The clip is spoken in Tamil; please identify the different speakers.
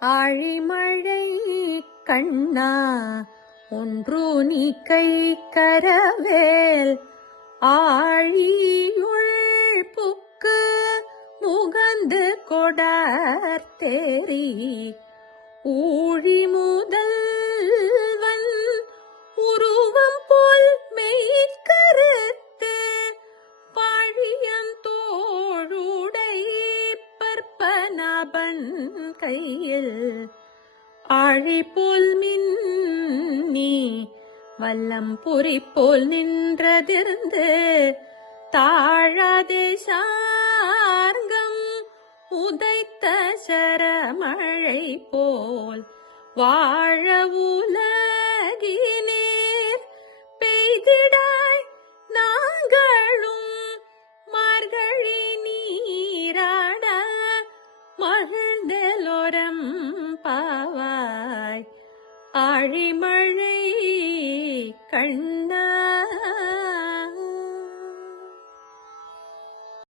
Speaker 1: ஆழிமழை கண்ணா ஒன்று நீ கை கரவேல். ஆழியுள் புக்கு முகந்து கொடார்த்தேரி ஊழி முதல் கையில் ஆழிபோல் மின்னி வல்லம் பொறி போல் நின்றதிருந்து தாழாதே சார்கம் உதைத்த சரமழை போல் வாழ உலகினேர். பெய்திடாய் நாங்களும் மார்கழி நீராட மகிழ்ந்தலோரம் ஆழிமழை கண்